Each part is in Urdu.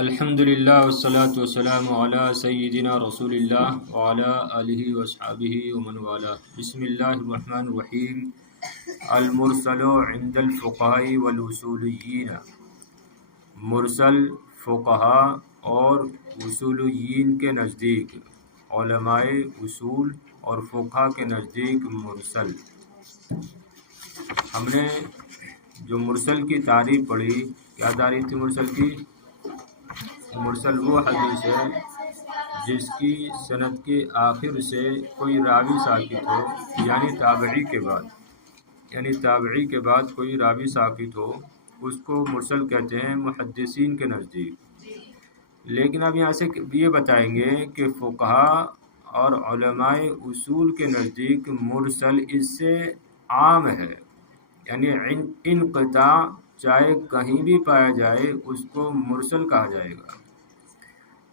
الحمدللہ والصلاة والسلام علی سیدنا رسول اللہ وعلی آلہ وصحبہ ومن والہ۔ بسم اللہ الرحمن الرحیم۔ المرسل عند الفقہاء والاصولیین، مرسل فقہا اور اصولیین کے نزدیک، علماء اصول اور فقہا کے نزدیک مرسل۔ ہم نے جو مرسل کی تعریف پڑھی، کیا تعریف تھی مرسل کی؟ مرسل وہ حدیث ہے جس کی سند کے آخر سے کوئی راوی ساکت ہو، یعنی تابعی کے بعد کوئی راوی ساکت ہو، اس کو مرسل کہتے ہیں محدثین کے نزدیک۔ لیکن اب یہاں سے یہ بتائیں گے کہ فقہا اور علماء اصول کے نزدیک مرسل اس سے عام ہے، یعنی انقطاع چاہے کہیں بھی پایا جائے اس کو مرسل کہا جائے گا۔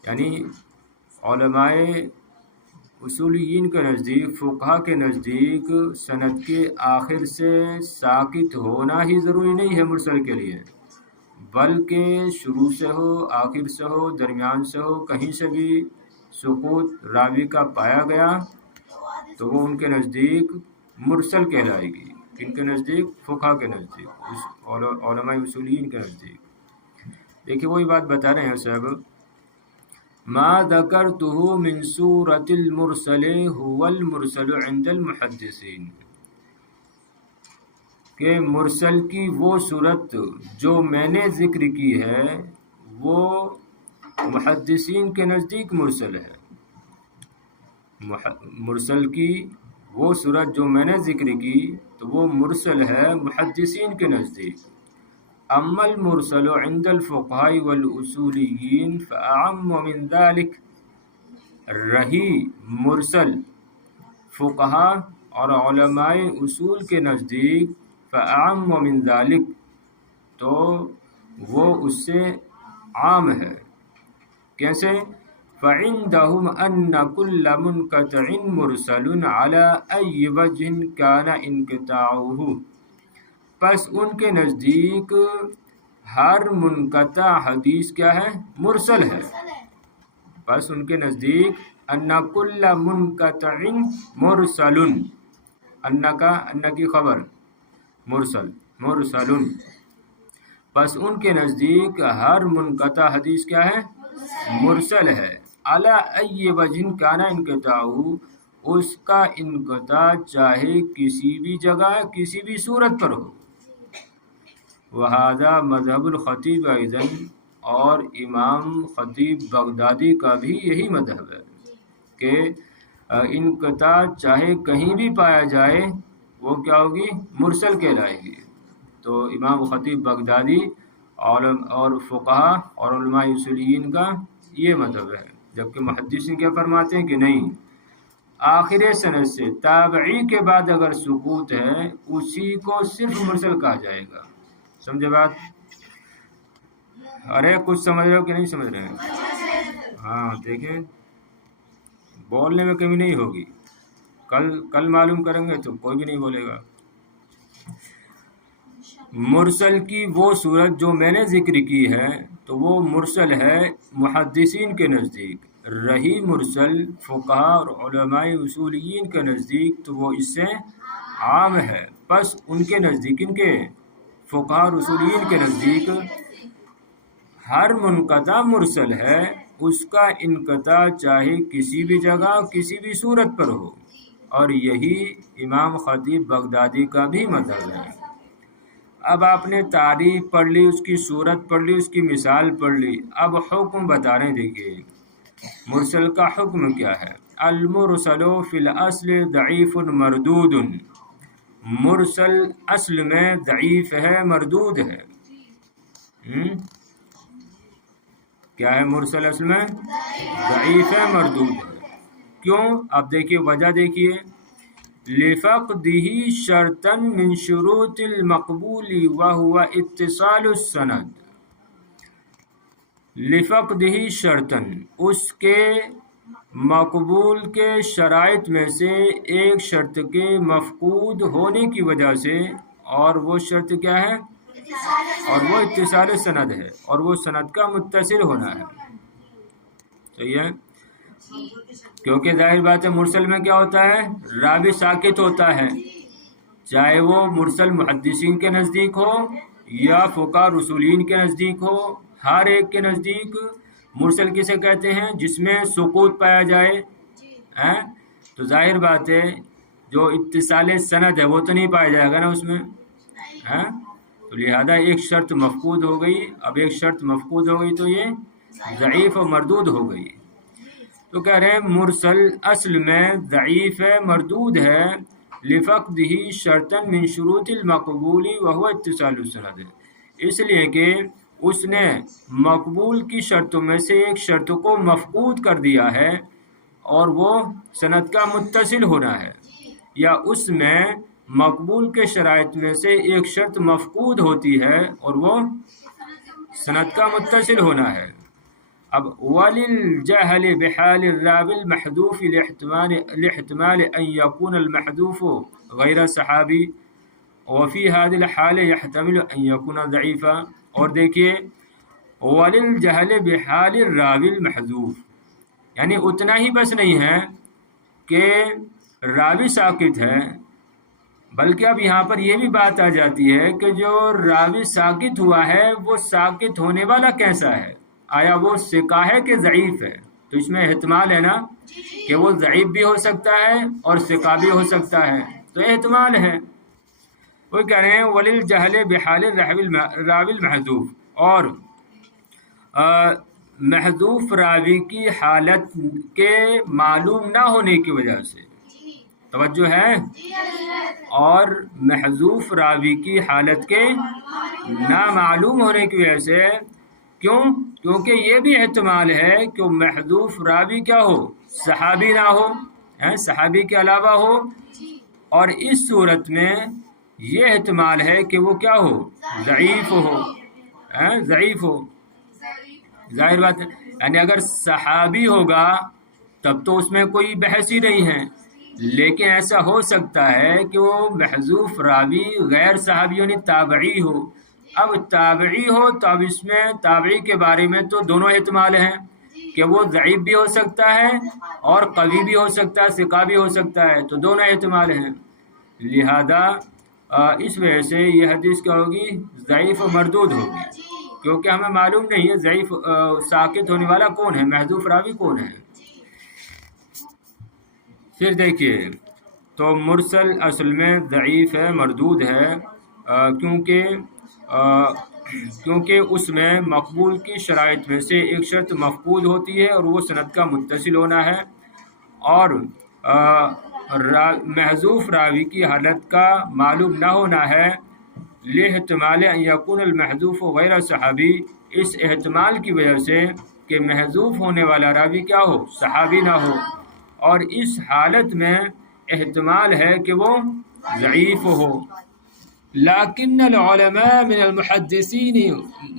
یعنی علماء اصولیین کے نزدیک، فقہا کے نزدیک سند کے آخر سے ساکت ہونا ہی ضروری نہیں ہے مرسل کے لیے، بلکہ شروع سے ہو، آخر سے ہو، درمیان سے ہو، کہیں سے بھی سقوط راوی کا پایا گیا تو وہ ان کے نزدیک مرسل کہلائے گی۔ ان کے نزدیک؟ فقہا کے نزدیک، علماء اصولیین کے نزدیک۔ دیکھیے وہی بات بتا رہے ہیں صاحب، ما ذکرتہ من صورت المرسل هو المرسل عند المحدثین، کہ مرسل کی وہ صورت جو میں نے ذکر کی ہے وہ محدثین کے نزدیک مرسل ہے۔ مرسل کی وہ صورت جو میں نے ذکر کی تو وہ مرسل ہے محدثین کے نزدیک۔ اما المرسل عند الفقہاء والاصولیین فاعم من ذلک، رہی مرسل فقہا اور علماء اصول کے نزدیک فاعم من ذلک، تو وہ اس سے عام ہے۔ کیسے؟ فعندهم ان كل منقطع مرسل على اي وجه كان انقطاعه، پس ان کے نزدیک ہر منقطع حدیث کیا ہے؟ مرسل ہے۔ پس ان کے نزدیک ان کل منقطع مرسل، ان کی خبر مرسل، پس ان کے نزدیک ہر منقطع حدیث کیا ہے؟ مرسل ہے۔ علی ای وجہ کان انقطاعہ، اس کا انقطاع چاہے کسی بھی جگہ کسی بھی صورت پر ہو۔ وہذا مذہب الخطیب ایضا، اور امام خطیب بغدادی کا بھی یہی مذہب ہے کہ انقطاع چاہے کہیں بھی پایا جائے وہ کیا ہوگی؟ مرسل کہلائے گی۔ تو امام خطیب بغدادی اور فقہا اور علماء اصولیین کا یہ مذہب ہے، جبکہ محدثین کیا فرماتے ہیں کہ نہیں، آخر سند سے تابعی کے بعد اگر سقوط ہے اسی کو صرف مرسل کہا جائے گا۔ سمجھے بات؟ ارے کچھ سمجھ رہے ہو کہ نہیں سمجھ رہے ہیں؟ ہاں دیکھیں، بولنے میں کمی نہیں ہوگی، کل معلوم کریں گے تو کوئی بھی نہیں بولے گا۔ مرسل کی وہ صورت جو میں نے ذکر کی ہے تو وہ مرسل ہے محدثین کے نزدیک، رہی مرسل فقہا اور علماء اصولیین کے نزدیک تو وہ اس سے عام ہے۔ پس ان کے نزدیک، ان کے فقہا اور اصولیین کے نزدیک ہر منقطع مرسل ہے، اس کا انقطاع چاہے کسی بھی جگہ کسی بھی صورت پر ہو، اور یہی امام خطیب بغدادی کا بھی مذہب ہے۔ اب آپ نے تعریف پڑھ لی، اس کی صورت پڑھ لی، اس کی مثال پڑھ لی، اب حکم بتا رہے ہیں۔ دیکھیے مرسل کا حکم کیا ہے۔ المرسل فی الاصل ضعیف مردود، مرسل اصل میں ضعیف ہے، مردود ہے۔ کیا ہے مرسل اصل میں؟ ضعیف ہے، مردود ہے۔ کیوں؟ اب دیکھیے وجہ، دیکھیے لفقدہ شرطا من شروط المقبول وهو اتصال السند، لفقدہ شرطا، اس کے مقبول کے شرائط میں سے ایک شرط کے مفقود ہونے کی وجہ سے، اور وہ شرط کیا ہے؟ اور وہ اتصال سند ہے، اور وہ سند کا متصل ہونا ہے. صحیح ہے، کیونکہ ظاہر بات ہے مرسل میں کیا ہوتا ہے، راوی ساکت ہوتا ہے، چاہے وہ مرسل محدثین کے نزدیک ہو یا فقہاء رسولین کے نزدیک ہو. ہر ایک کے نزدیک مرسل کسے کہتے ہیں، جس میں سقوط پایا جائے. تو ظاہر بات ہے جو اتصال سند ہے وہ تو نہیں پایا جائے گا نا اس میں. تو لہذا ایک شرط مفقود ہو گئی. اب ایک شرط مفقود ہو گئی تو یہ ضعیف و مردود ہو گئی. تو کہہ رہے ہیں مرسل اصل میں ضعیف ہے، مردود ہے، لفقدہ شرطا من شروط المقبول وهو اتصال السند، اس لیے کہ اس نے مقبول کی شرطوں میں سے ایک شرط کو مفقود کر دیا ہے، اور وہ سند کا متصل ہونا ہے. یا اس میں مقبول کے شرائط میں سے ایک شرط مفقود ہوتی ہے اور وہ سند کا متصل ہونا ہے. اب وَلِلْجَهْلِ بِحَالِ الرَّاوِي الْمَحْذُوفِ لِاحْتِمَالِ أَنْ يَكُونَ الْمَحْذُوفُ غَيْرَ صحابی وفی هذه الحال يحتمل أن يكون ضعیفا. اور دیکھیے وَلِلْجَهْلِ بِحَالِ الرَّاوِي الْمَحْذُوفِ، یعنی اتنا ہی بس نہیں ہے کہ راوی ساکت ہے، بلکہ اب یہاں پر یہ بھی بات آ جاتی ہے کہ جو راوی ساکت ہوا ہے وہ ساکت ہونے والا کیسا ہے، آیا وہ ثقہ ہے کہ ضعیف ہے. تو اس میں احتمال ہے نا کہ وہ ضعیف بھی ہو سکتا ہے اور ثقہ بھی ہو سکتا ہے، تو احتمال ہے. وہ کہہ رہے ہیں وَلِلْجَهْلِ بِحَالِ الرَّاوِي الْمَحْذُوفِ، اور محذوف راوی کی حالت کے معلوم نہ ہونے کی وجہ سے، توجہ ہے، اور محذوف راوی کی حالت کے نامعلوم ہونے کی وجہ سے. کیوں؟ کیونکہ یہ بھی احتمال ہے کہ محذوف راوی کیا ہو، صحابی نہ ہو، صحابی کے علاوہ ہو، اور اس صورت میں یہ احتمال ہے کہ وہ کیا ہو، ضعیف ہو، ضعیف ہو. ظاہر بات ہے، یعنی اگر صحابی ہوگا تب تو اس میں کوئی بحث ہی نہیں ہے، لیکن ایسا ہو سکتا ہے کہ وہ محذوف راوی غیر صحابی یعنی تابعی ہو. اب تابعی ہو تو اب اس میں تابعی کے بارے میں تو دونوں احتمال ہیں کہ وہ ضعیف بھی ہو سکتا ہے اور قوی بھی ہو سکتا ہے، ثقہ بھی ہو سکتا ہے، تو دونوں احتمال ہیں. لہذا اس وجہ سے یہ حدیث کیا ہوگی، ضعیف و مردود ہوگی، کیونکہ ہمیں معلوم نہیں ہے ضعیف ساکت ہونے والا کون ہے، محذوف راوی کون ہے. پھر دیکھیے تو مرسل اصل میں ضعیف ہے، مردود ہے، کیونکہ اس میں مقبول کی شرائط میں سے ایک شرط مفقود ہوتی ہے اور وہ سند کا متصل ہونا ہے، اور محذوف راوی کی حالت کا معلوم نہ ہونا ہے. لاحتمال ان یکون المحذوف غیر صحابی، اس احتمال کی وجہ سے کہ محذوف ہونے والا راوی کیا ہو، صحابی نہ ہو، اور اس حالت میں احتمال ہے کہ وہ ضعیف ہو. لیکن العلماء من المحدثین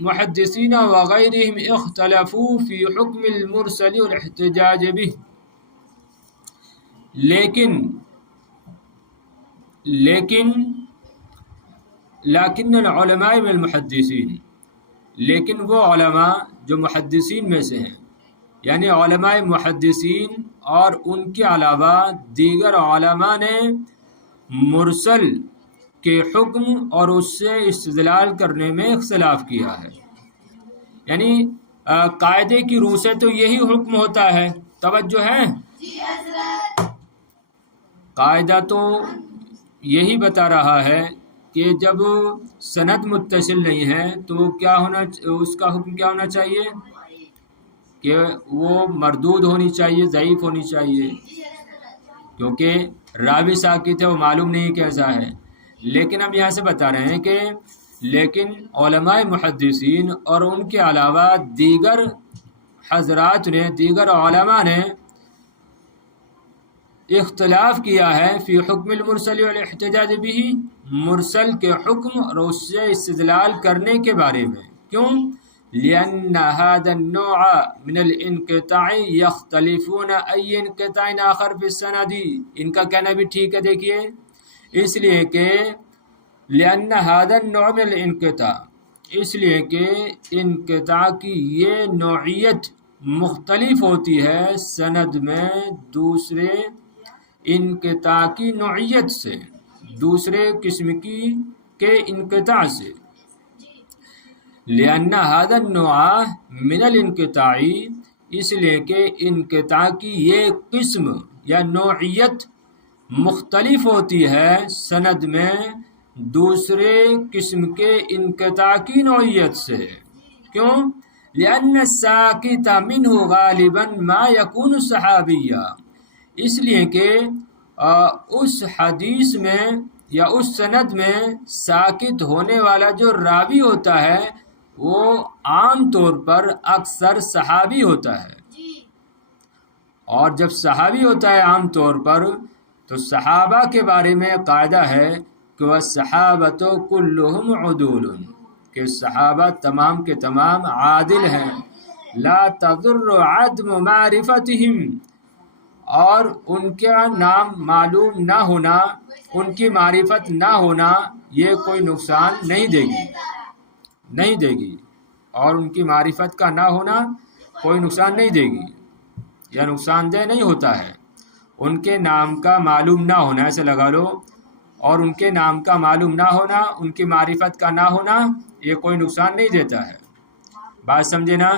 وغیرهم اختلفوا فی حکم المرسل والاحتجاج به. لیکن العلماء من المحدثین، لیکن وہ علماء جو محدثین میں سے ہیں، یعنی علماء محدثین اور ان کے علاوہ دیگر علماء نے مرسل کے حکم اور اس سے استدلال کرنے میں اختلاف کیا ہے. یعنی قاعدے کی روح سے تو یہی حکم ہوتا ہے، توجہ ہے، قاعدہ تو یہی بتا رہا ہے کہ جب سند متصل نہیں ہے تو کیا ہونا، اس کا حکم کیا ہونا چاہیے کہ وہ مردود ہونی چاہیے، ضعیف ہونی چاہیے، کیونکہ راوی ساکت ہے، وہ معلوم نہیں کیسا ہے. لیکن اب یہاں سے بتا رہے ہیں کہ لیکن علماء محدثین اور ان کے علاوہ دیگر حضرات نے، دیگر علماء نے اختلاف کیا ہے فی حکم المرسل والاحتجاج به، مرسل کے حکم اور اس سے استدلال کرنے کے بارے میں. کیوں؟ لأن هذا النوع من الانقطاع يختلفون أي انقطاع آخر في السند. ان کا کہنا بھی ٹھیک ہے. دیکھیے اس لیے کہ لأن هذا النوع من الانقطاع، اس لیے کہ انقطاع کی یہ نوعیت مختلف ہوتی ہے سند میں دوسرے انقطاع کی نوعیت سے، دوسرے قسم کے انقطاع سے۔ لأن هذا النوع من الانقطاع، اس لیے کہ انقطاع کی یہ قسم یا نوعیت مختلف ہوتی ہے سند میں دوسرے قسم کے انقطاع کی نوعیت سے۔ کیوں؟ لأن الساکت منہ غالبا ما یکون صحابیہ، اس لیے کہ اس حدیث میں یا اس سند میں ساکت ہونے والا جو راوی ہوتا ہے وہ عام طور پر اکثر صحابی ہوتا ہے، اور جب صحابی ہوتا ہے عام طور پر تو صحابہ کے بارے میں قاعدہ ہے کہ والصحابۃ کلہم عدول، کہ صحابہ تمام کے تمام عادل ہیں، لا تضر عدم معرفتہم، اور ان کا نام معلوم نہ ہونا، ان کی معرفت نہ ہونا یہ کوئی نقصان نہیں دے گی، اور ان کی معرفت کا نہ ہونا کوئی نقصان نہیں دے گی یا نقصان دہ نہیں ہوتا ہے۔ ان کے نام کا معلوم نہ ہونا، ایسے لگا لو، اور ان کے نام کا معلوم نہ ہونا، ان کی معرفت کا نہ ہونا یہ کوئی نقصان نہیں دیتا ہے۔ بات سمجھے نا؟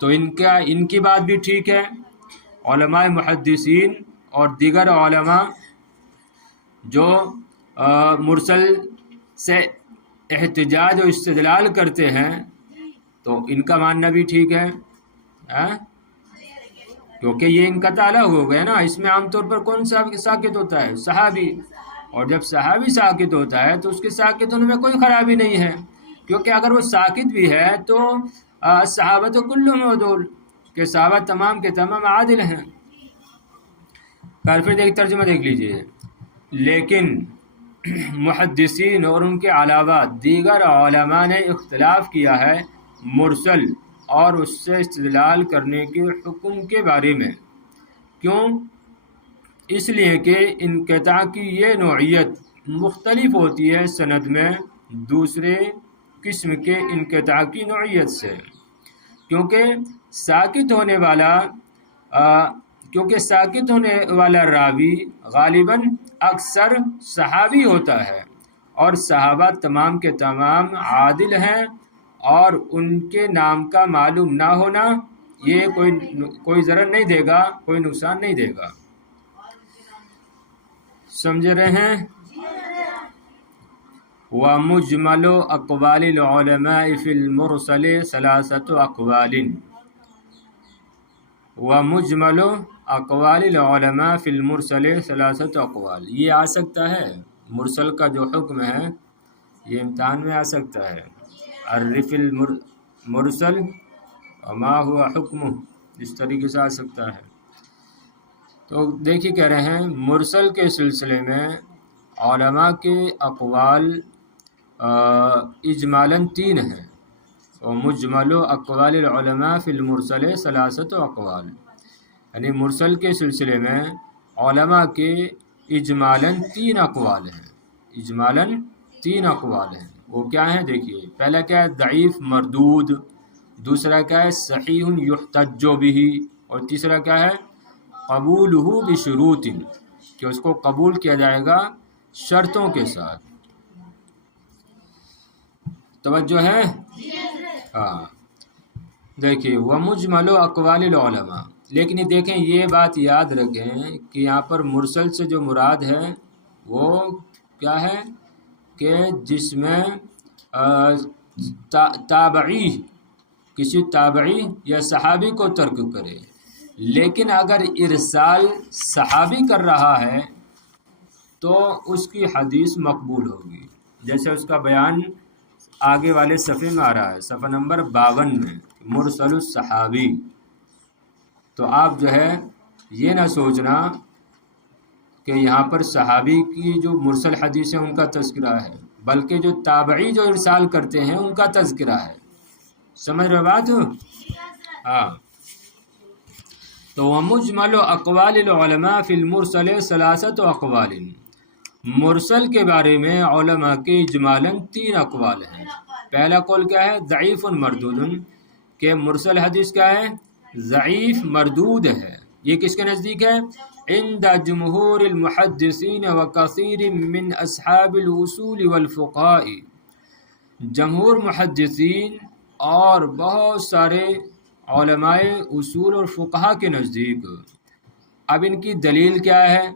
تو ان کی بات بھی ٹھیک ہے۔ علماء محدثین اور دیگر علماء جو مرسل سے احتجاج و استدلال کرتے ہیں تو ان کا ماننا بھی ٹھیک ہے، کیونکہ یہ انقطاع الگ ہو گیا نا۔ اس میں عام طور پر کون سا ساکت ہوتا ہے؟ صحابی، اور جب صحابی ساکت ہوتا ہے تو اس کے ساکت ہونے میں کوئی خرابی نہیں ہے، کیونکہ اگر وہ ساکت بھی ہے تو صحابۃ کلہم عدول، کہ صحابہ تمام کے تمام عادل ہیں۔ پھر ترجمہ دیکھ لیجئے۔ لیکن محدثین اور ان کے علاوہ دیگر علماء نے اختلاف کیا ہے مرسل اور اس سے استدلال کرنے کے حکم کے بارے میں۔ کیوں؟ اس لیے کہ انقطاع کی یہ نوعیت مختلف ہوتی ہے سند میں دوسرے قسم کے انقطاع کی نوعیت سے، کیونکہ ساکت ہونے والا راوی غالباً اکثر صحابی ہوتا ہے، اور صحابہ تمام کے تمام عادل ہیں، اور ان کے نام کا معلوم نہ ہونا یہ کوئی ضرر نہیں دے گا، کوئی نقصان نہیں دے گا۔ سمجھ رہے ہیں؟ وَمُجْمَلُ أَقْوَالِ الْعُلَمَاءِ فِي الْمُرْسَلِ ثَلَاثَةُ أَقْوَالٍ۔ وَمُجْمَلُ أَقْوَالِ الْعُلَمَاءِ فِي الْمُرْسَلِ ثَلَاثَةُ أَقْوَالٍ، یہ آ سکتا ہے مرسل کا جو حکم ہے یہ امتحان میں آ سکتا ہے۔ عرف المرسل وما هو حکمہ، اس طریقے سے آ سکتا ہے۔ تو دیکھیے کہہ رہے ہیں مرسل کے سلسلے میں علماء کے اقوال اجمالاً 3 ہیں، ومجمل اقوال العلماء فی المرسل ثلاثۃ اقوال، یعنی مرسل کے سلسلے میں علماء کے اجمالاً 3 اقوال ہیں، اجمالاً 3 اقوال ہیں۔ وہ کیا ہیں؟ دیکھیے، پہلا کیا ہے؟ ضعیف مردود، دوسرا کیا ہے؟ صحیح یحتج بہ، اور تیسرا کیا ہے؟ قبولہ بشروط، کہ اس کو قبول کیا جائے گا شرطوں کے ساتھ۔ توجہ ہے؟ ہاں، دیکھیے ومجمل اقوال العلماء، لیکن یہ دیکھیں، یہ بات یاد رکھیں کہ یہاں پر مرسل سے جو مراد ہے وہ کیا ہے کہ جس میں تابعی، کسی تابعی یا صحابی کو ترک کرے، لیکن اگر ارسال صحابی کر رہا ہے تو اس کی حدیث مقبول ہوگی، جیسے اس کا بیان آگے والے صفحے میں آ رہا ہے، صفحہ نمبر 52 میں، مرسل الصحابی۔ تو آپ جو ہے یہ نہ سوچنا کہ یہاں پر صحابی کی جو مرسل حدیث ہیں ان کا تذکرہ ہے، بلکہ جو تابعی جو ارسال کرتے ہیں ان کا تذکرہ ہے۔ سمجھ رہے بات؟ ہاں۔ تو ومجمل اقوال العلماء فی المرسل ثلاثۃ اقوال، مرسل کے بارے میں علماء کے اجمالاً 3 اقوال ہیں۔ پہلا قول کیا ہے؟ ضعیف مردود، کہ مرسل حدیث کیا ہے؟ ضعیف مردود ہے۔ یہ کس کے نزدیک ہے؟ عند جمہور المحدثین وکثیر من اصحاب الاصول والفقہاء، جمہور محدثین اور بہت سارے علماء اصول اور فقہا کے نزدیک۔ اب ان کی دلیل کیا ہے؟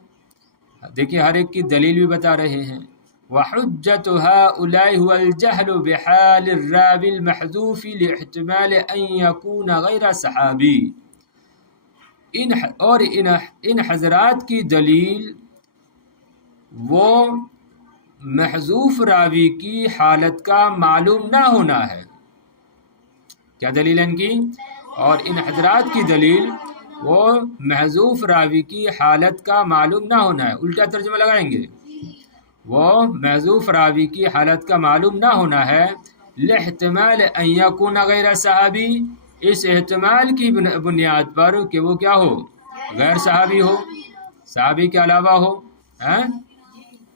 دیکھیے ہر ایک کی دلیل بھی بتا رہے ہیں۔ وحجت هؤلاء هو الجهل بحال الراوی المحذوف لاحتمال ان يكون غیر صحابی۔ ان حضرات کی دلیل وہ محذوف راوی کی حالت کا معلوم نہ ہونا ہے۔ کیا دلیل ان کی؟ اور ان حضرات کی دلیل وہ محذوف راوی کی حالت کا معلوم نہ ہونا ہے۔ الٹا ترجمہ لگائیں گے، وہ محذوف راوی کی حالت کا معلوم نہ ہونا ہے، لاحتمال ان یکون غیر صحابی، اس احتمال کی بنیاد پر کہ وہ کیا ہو؟ غیر صحابی ہو، صحابی کے علاوہ ہو۔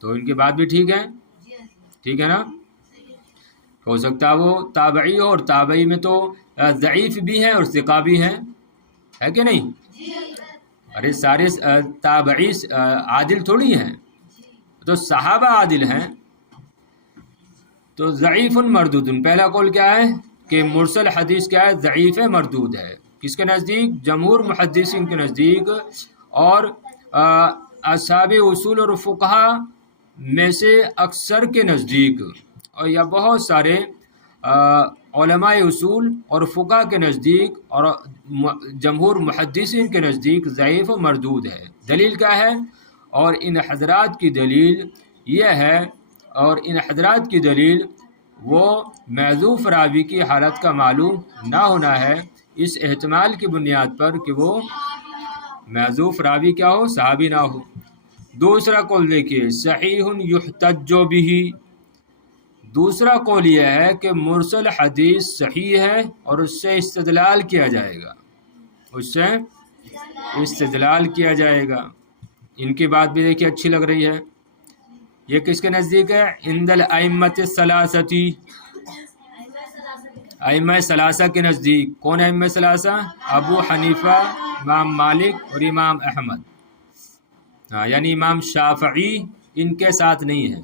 تو ان کی بات بھی ٹھیک ہے، ٹھیک ہے نا؟ ہو سکتا ہے وہ تابعی ہو، اور تابعی میں تو ضعیف بھی ہیں اور ثقہ بھی ہیں، ہے کہ نہیں؟ ارے سارے تابعی عادل تھوڑی ہیں، تو صحابہ عادل ہیں۔ تو ضعیف مردود، پہلا قول کیا ہے کہ مرسل حدیث کیا ہے؟ ضعیف مردود ہے۔ کس کے نزدیک؟ جمہور محدثین کے نزدیک اور اصحاب اصول اور فقہا میں سے اکثر کے نزدیک، اور یا بہت سارے علماء اصول اور فقہ کے نزدیک اور جمہور محدثین کے نزدیک ضعیف و مردود ہے۔ دلیل کیا ہے؟ اور ان حضرات کی دلیل یہ ہے، اور ان حضرات کی دلیل وہ محذوف راوی کی حالت کا معلوم نہ ہونا ہے، اس احتمال کی بنیاد پر کہ وہ محذوف راوی کیا ہو؟ صحابی نہ ہو۔ دوسرا قول دیکھیے، صحیح یحتج بہ، دوسرا قول یہ ہے کہ مرسل حدیث صحیح ہے اور اس سے استدلال کیا جائے گا، اس سے استدلال کیا جائے گا۔ ان کی بات بھی دیکھیے اچھی لگ رہی ہے۔ یہ کس کے نزدیک ہے؟ عند الائمۃ الثلاثۃ، ائمہ ثلاثہ کے نزدیک۔ کون ائمہ ثلاثہ؟ ابو حنیفہ، امام مالک اور امام احمد۔ یعنی امام شافعی ان کے ساتھ نہیں ہے۔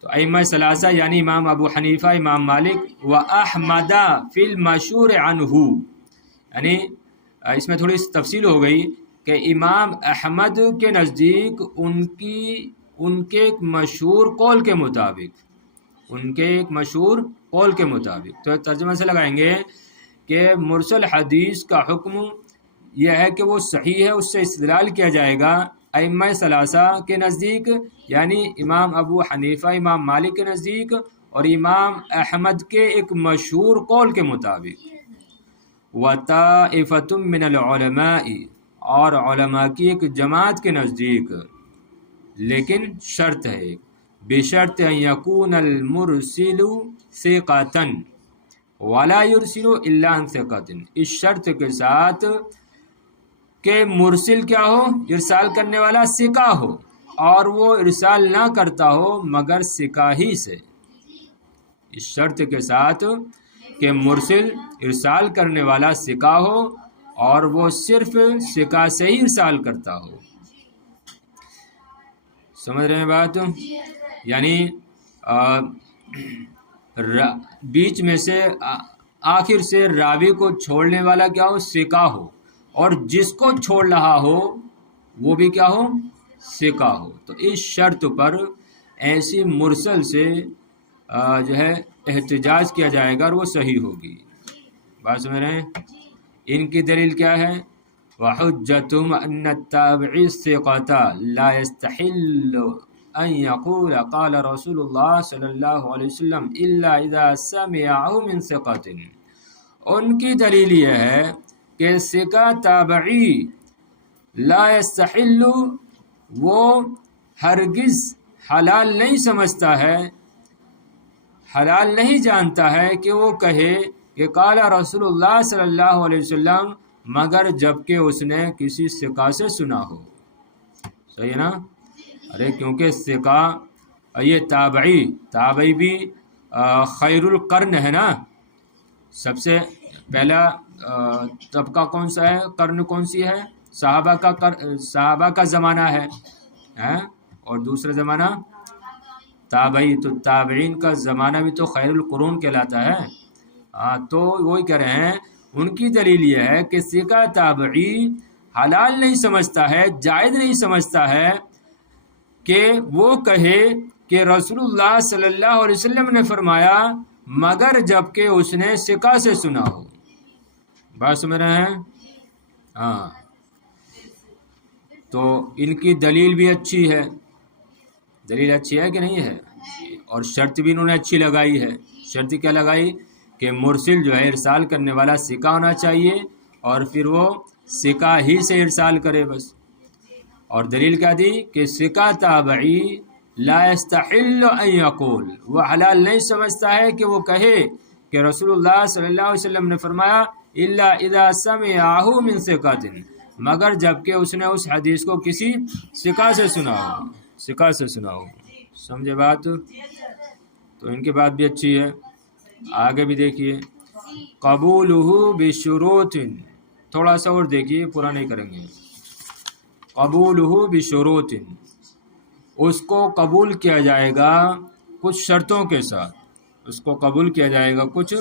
تو ائمہ ثلاثہ یعنی امام ابو حنیفہ، امام مالک و احمد فی المشہور عنہ، یعنی اس میں تھوڑی تفصیل ہو گئی کہ امام احمد کے نزدیک ان کے ایک مشہور قول کے مطابق، تو ترجمہ سے لگائیں گے کہ مرسل حدیث کا حکم یہ ہے کہ وہ صحیح ہے، اس سے استدلال کیا جائے گا ائمہ ثلاثہ کے نزدیک، یعنی امام ابو حنیفہ، امام مالک کے نزدیک اور امام احمد کے ایک مشہور قول کے مطابق۔ وطائفۃ من العلماء، اور علماء کی ایک جماعت کے نزدیک، لیکن شرط ہے، بشرط ان یکون المرسل ثقۃ ولا یرسل الا عن ثقۃ، اس شرط کے ساتھ کہ مرسل کیا ہو؟ ارسال کرنے والا ثقہ ہو، اور وہ ارسال نہ کرتا ہو مگر ثقہ ہی سے۔ اس شرط کے ساتھ کہ مرسل ارسال کرنے والا ثقہ ہو اور وہ صرف ثقہ سے ہی ارسال کرتا ہو۔ سمجھ رہے ہیں بات؟ یعنی بیچ میں سے آخر سے راوی کو چھوڑنے والا کیا ہو؟ ثقہ ہو، اور جس کو چھوڑ رہا ہو وہ بھی کیا ہو؟ ثقہ ہو۔ تو اس شرط پر ایسی مرسل سے جو ہے احتجاج کیا جائے گا اور وہ صحیح ہوگی۔ بات سمجھ رہے ہیں؟ ان کی دلیل کیا ہے؟ وحجتهم ان التابعی الثقۃ لا يستحل ان يقول قال رسول اللہ صلی اللہ علیہ وسلم الا اذا سمعه من ثقۃ، ان کی دلیل یہ ہے کہ ثقہ تابعی لا يستحل، وہ ہرگز حلال نہیں سمجھتا ہے، حلال نہیں جانتا ہے کہ وہ کہے کہ قال رسول اللہ صلی اللہ علیہ وسلم، مگر جب کہ اس نے کسی ثقہ سے سنا ہو۔ صحیح ہے نا؟ ارے کیونکہ ثقہ یہ تابعی بھی خیر القرن ہے نا، سب سے پہلا طبقہ کون سا ہے، قرن کون سی ہے، صحابہ کا زمانہ ہے، اور دوسرا زمانہ تابعی، تو تابعین کا زمانہ بھی تو خیر القرون کہلاتا ہے۔ تو وہی کہہ رہے ہیں، ان کی دلیل یہ ہے کہ ثقہ تابعی حلال نہیں سمجھتا ہے، جائز نہیں سمجھتا ہے کہ وہ کہے کہ رسول اللہ صلی اللہ علیہ وسلم نے فرمایا، مگر جب کہ اس نے ثقہ سے سنا ہو۔ بات سمجھ رہے ہیں؟ ہاں، تو ان کی دلیل بھی اچھی ہے، دلیل اچھی ہے کہ نہیں ہے، اور شرط بھی انہوں نے اچھی لگائی ہے۔ شرط کیا لگائی کہ مرسل جو ہے ارسال کرنے والا ثقہ ہونا چاہیے، اور پھر وہ ثقہ ہی سے ارسال کرے بس۔ اور دلیل کیا دی کہ ثقہ تابعی لا يستحل ان يقول، وہ حلال نہیں سمجھتا ہے کہ وہ کہے کہ رسول اللہ صلی اللہ علیہ وسلم نے فرمایا الا اذا سمعه من ثقۃ، مگر جب کہ اس نے اس حدیث کو کسی ثقہ سے سنا ہو، سمجھے بات؟ تو ان کی بات بھی اچھی ہے۔ آگے بھی دیکھیے، قبولہ بشروط، تھوڑا سا اور دیکھیے، پورا نہیں کریں گے۔ قبولہ بشروط، اس کو قبول کیا جائے گا کچھ شرطوں کے ساتھ، اس کو قبول کیا جائے گا کچھ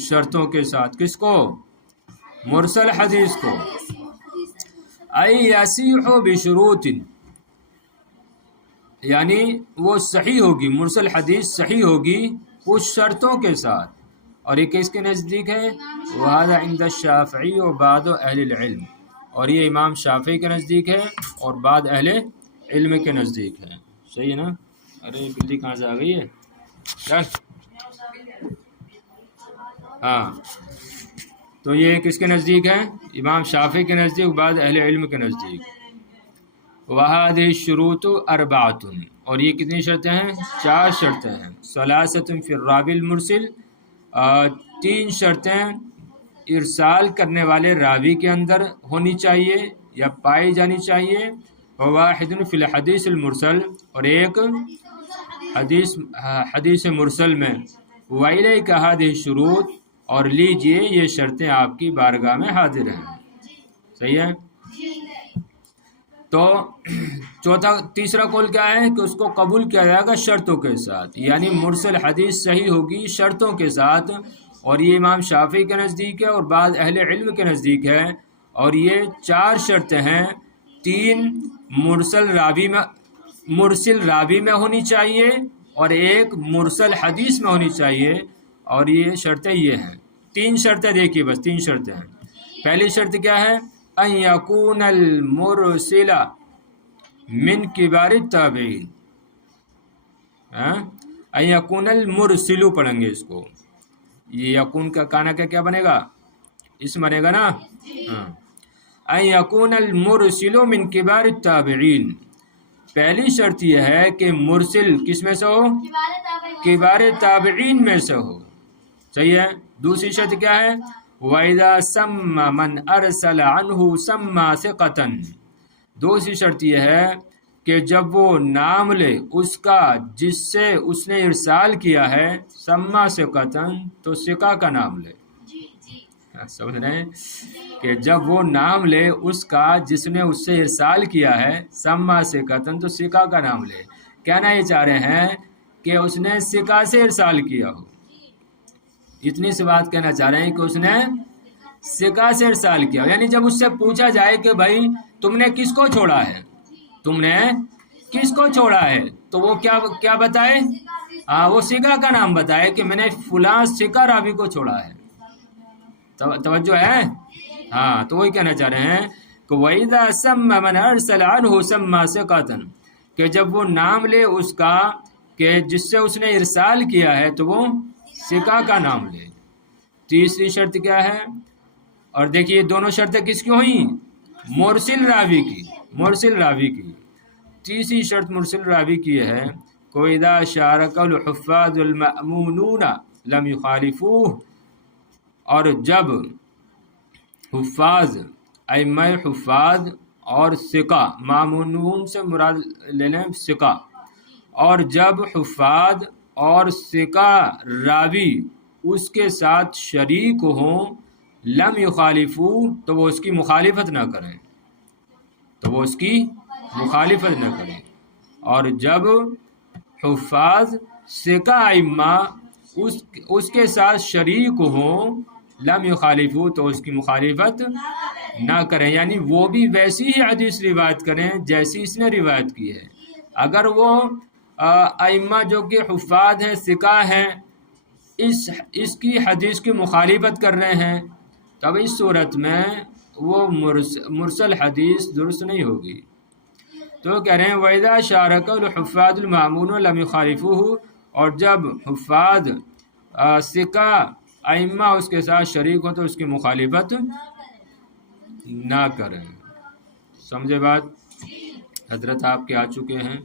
شرطوں کے ساتھ۔ کس کو؟ مرسل حدیث کو۔ ای یصیح بشروط، یعنی وہ صحیح ہوگی، مرسل حدیث صحیح ہوگی کچھ شرطوں کے ساتھ، اور یہ کس کے نزدیک ہے؟ وَهَذَا عِنْدَ الشَّافِعِيِّ وَبَعْضُ أَهْلِ الْعِلْمِ، اور یہ امام شافعی کے نزدیک ہے اور بعض اہل علم کے نزدیک ہے۔ صحیح ہے نا؟ ارے بلی کہاں سے آ گئی ہے؟ چل، ہاں، تو یہ کس کے نزدیک ہے؟ امام شافعی کے نزدیک، بعض اہل علم کے نزدیک۔ وَهَذِهِ الشُّرُوطُ أَرْبَعَةٌ، اور یہ کتنی شرطیں ہیں؟ 4 شرطیں ہیں۔ ثلاثۃ فی الراوی المرسل، 3 شرطیں ارسال کرنے والے راوی کے اندر ہونی چاہیے یا پائی جانی چاہیے۔ وواحد فی الحدیث المرسل، اور ایک حدیث مرسل میں۔ وَإِلَيْكَ هَذِهِ الشُّرُوطُ، اور لیجئے یہ شرطیں آپ کی بارگاہ میں حاضر ہیں۔ صحیح ہے؟ تو تیسرا قول کیا ہے کہ اس کو قبول کیا جائے گا شرطوں کے ساتھ، یعنی مرسل حدیث صحیح ہوگی شرطوں کے ساتھ، اور یہ امام شافعی کے نزدیک ہے اور بعض اہل علم کے نزدیک ہے۔ اور یہ 4 شرطیں ہیں، 3 مرسل راوی میں ہونی چاہیے اور ایک مرسل حدیث میں ہونی چاہیے، اور یہ شرطیں یہ ہیں۔ 3 شرطیں دیکھیے، بس 3 شرطیں ہیں۔ پہلی شرط کیا ہے؟ ان یکون المرسل من کبار التابعین، ان یکون المرسل پڑھیں گے اس کو، یہ یکون کا کانا کیا بنے گا؟ اسم بنے گا نا۔ ان یکون المرسل من کبار التابعین، پہلی شرط یہ ہے کہ مرسل کس میں سے ہو؟ کبار تابعین میں سے ہو۔ صحیح ہے؟ دوسری شرط کیا ہے؟ وَإِذَا سَمَّ مَنْ أَرْسَلَ عَنْهُ سَمَّا ثِقَةً، دوسری شرط یہ ہے کہ جب وہ نام لے اس کا جس سے اس نے ارسال کیا ہے، سما ثقةً، تو ثقہ کا نام لے۔ سمجھ رہے ہیں کہ جب وہ نام لے اس کا جس نے اس سے ارسال کیا ہے، سما ثقةً، تو ثقہ کا نام لے۔ کہنا یہ چاہ رہے ہیں کہ اس نے ثقہ سے ارسال کیا ہو، اتنی سی بات کہنا چاہ رہے ہیں کہ اس نے ثقہ سے ارسال کیا ہو، یعنی جب اس سے پوچھا جائے کہ بھائی تم نے کس کو چھوڑا ہے، تم نے کس کو چھوڑا ہے، تو وہ کیا بتائے؟ وہ ثقہ کا نام بتائے کہ میں نے فلاں ثقہ راوی کو چھوڑا ہے۔ توجہ ہے؟ ہاں، تو وہی کہنا چاہ رہے ہیں کہ وَإِذَا سَمَّ مَنْ أَرْسَلَ عَنْهُ سَمَّا ثِقَةً، کہ جب وہ نام لے اس کا کہ جس سے اس نے ارسال کیا ہے تو وہ ثقہ کا نام لے۔ تیسری شرط کیا ہے؟ اور دیکھیے دونوں شرطیں کس کی ہوئیں؟ مرسل راوی کی۔ تیسری شرط مرسل راوی کی ہے وَإِذَا شَارَكَ الْحُفَّاظُ الْمَأْمُونُونَ لَمْ يُخَالِفُوهُ، اور جب حفاظ، ائمہ حفاظ اور ثقہ، مامون سے مراد لے لیں ثقہ، اور جب حفاظ اور ثقہ راوی اس کے ساتھ شریک ہوں لم یخالفو، تو وہ اس کی مخالفت نہ کریں، تو وہ اس کی مخالفت نہ کریں، اور جب حفاظ ثقہ ائمہ اس کے ساتھ شریک ہوں لم یخالفو، تو اس کی مخالفت نہ کریں، یعنی وہ بھی ویسی ہی حدیث روایت کریں جیسی اس نے روایت کی ہے۔ اگر وہ ائمہ جو کہ حفاظ ہیں، ثقہ ہیں، اس کی حدیث کی مخالفت کر رہے ہیں، تب اس صورت میں وہ مرسل حدیث درست نہیں ہوگی۔ تو کہہ رہے ہیں وَإِذَا شَارَكَ الْحُفَّاظُ الْمَأْمُونُ لَمْ يُخَالِفُوهُ، اور جب حفاظ ثقہ ائمہ اس کے ساتھ شریک ہو تو اس کی مخالفت نہ کریں۔ سمجھے بات؟ حضرت آپ کے آ چکے ہیں۔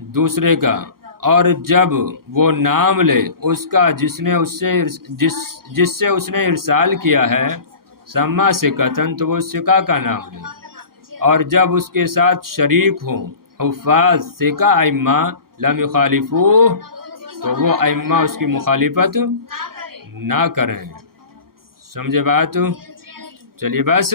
دوسرے کا، اور جب وہ نام لے اس کا جس سے اس نے ارسال کیا ہے، سما ثقتن، تو وہ ثقہ کا نام لے، اور جب اس کے ساتھ شریک ہوں حفاظ ثقہ ائمہ لم یخالفوہ، تو وہ ائمہ اس کی مخالفت نہ کریں۔ سمجھے بات؟ چلیے بس۔